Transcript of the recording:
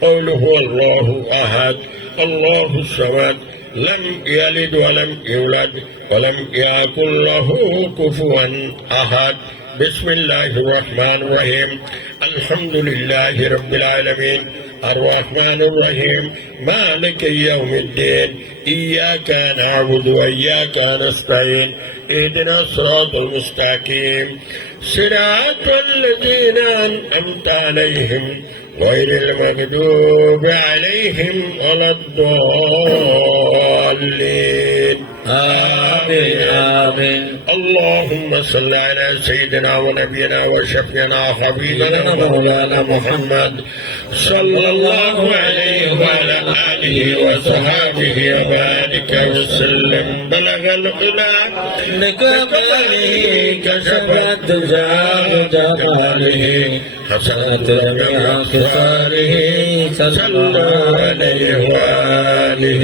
قل هو الله أحد الله الصمد لم يلد ولم يولد ولم يكن له كفوا أحد. بسم الله الرحمن الرحيم. الحمد لله رب العالمين الرحمن الرحيم مالك يوم الدين إياك نعبد وإياك نستعين اهدنا الصراط المستقيم صراط الذين أنعمت عليهم غير المغضوب عليهم ولا الضالين. آمين آمين. اللهم صل على سيدنا ونبينا وشفينا حبيبنا مولانا محمد صلى الله عليه وعلى آله وصحبه وبارك وسلم. بلغ العلا بكماله كشف الدجى بجماله حسنت جميع خصاله صلى الله عليه وآله